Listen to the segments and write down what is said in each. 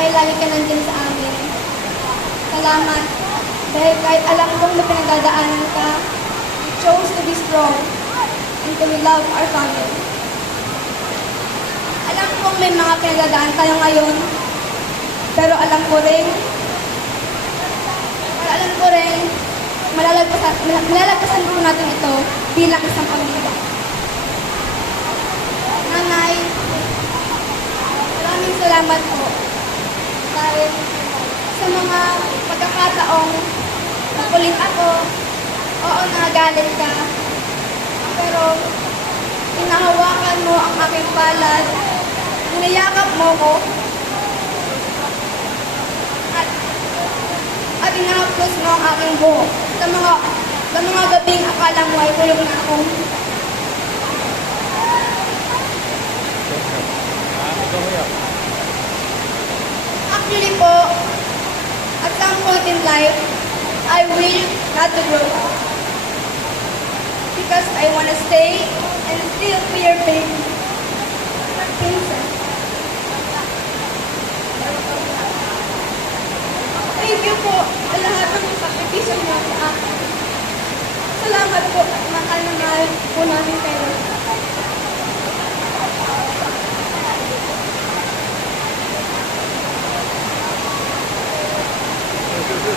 dahil lagi ka nandyan sa amin. Salamat dahil kahit alam kong may pinagdadaanan ka, you chose to be strong and to love our family. Alam kong may mga pinagdadaan tayo ngayon, pero alam ko rin, malalagpasan ko natin ito bilang isang pamilya. Nanay, maraming salamat po dahil sa mga pagkakataong nakulit ako, oo, nagalit ka, pero hinahawakan mo ang aking palad, hinayakap mo ko, at inahaplos mo ang aking buhok. Sa mga gabing akala mo ay tulog na ako. Actually po, at some point in life, I will not to grow up. Because I want to stay and still be your baby. Princess. Thank you po sa lahat ng sakripisyo niyo sa akin. Salamat po at mahal na mahal po namin kayo.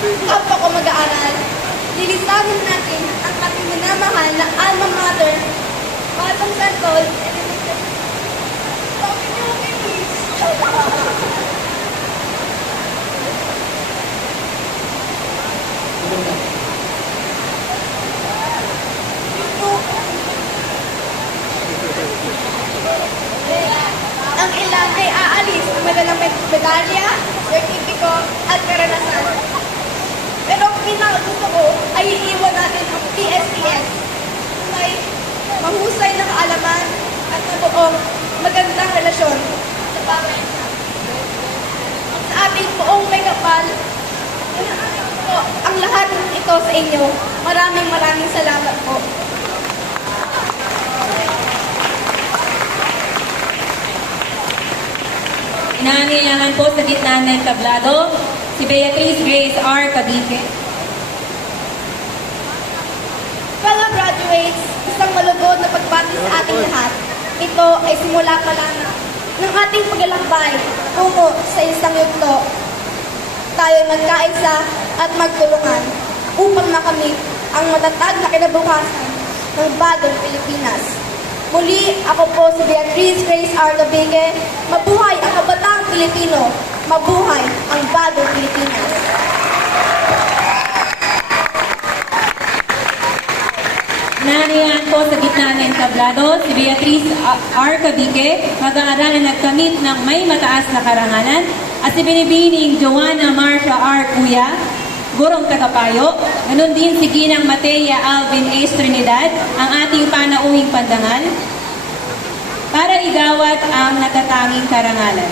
Kapag ako mag-aaral, lilitawin natin ang ating minamahal na alma mater, Batang Santol, ang ilan ay aalis na madalang medalya, sertipiko, at karanasan. Pero ang pinakagusto ko ay iiwan natin ang PSTS. May mahusay na kaalaman at nabuong magandang relasyon sa pamilya. Sa ating buong may kapal, po ang lahat ito sa inyo. Maraming salamat po. Nangangailangan po sa gitna ng tablado, si Beatrice Grace R. Cavite. Fellow graduates, isang malugod na pagbati sa ating lahat. Ito ay simula pa lang ng ating paglalakbay tungo sa isang yugto. Tayo magkaisa at magtulungan upang makamit ang matatag na kinabukasan ng bagong Pilipinas. Muli, ako po si Beatrice Grace R. Cavite. Mabuhay ang kabataang Pilipino. Mabuhay ang bagong Pilipinas. Nangangailangan po sa gitna ng tablado, si Beatrice R. Cavite, mag-aaral na nagkamit ng may mataas na karangalan, at si binibining Joanna Marcia R. Cuya, gurong tagapayo. Ganon din si Ginang Matea Alvin A. Trinidad, ang ating panauhing pandangal, para igawad ang natatanging karangalan.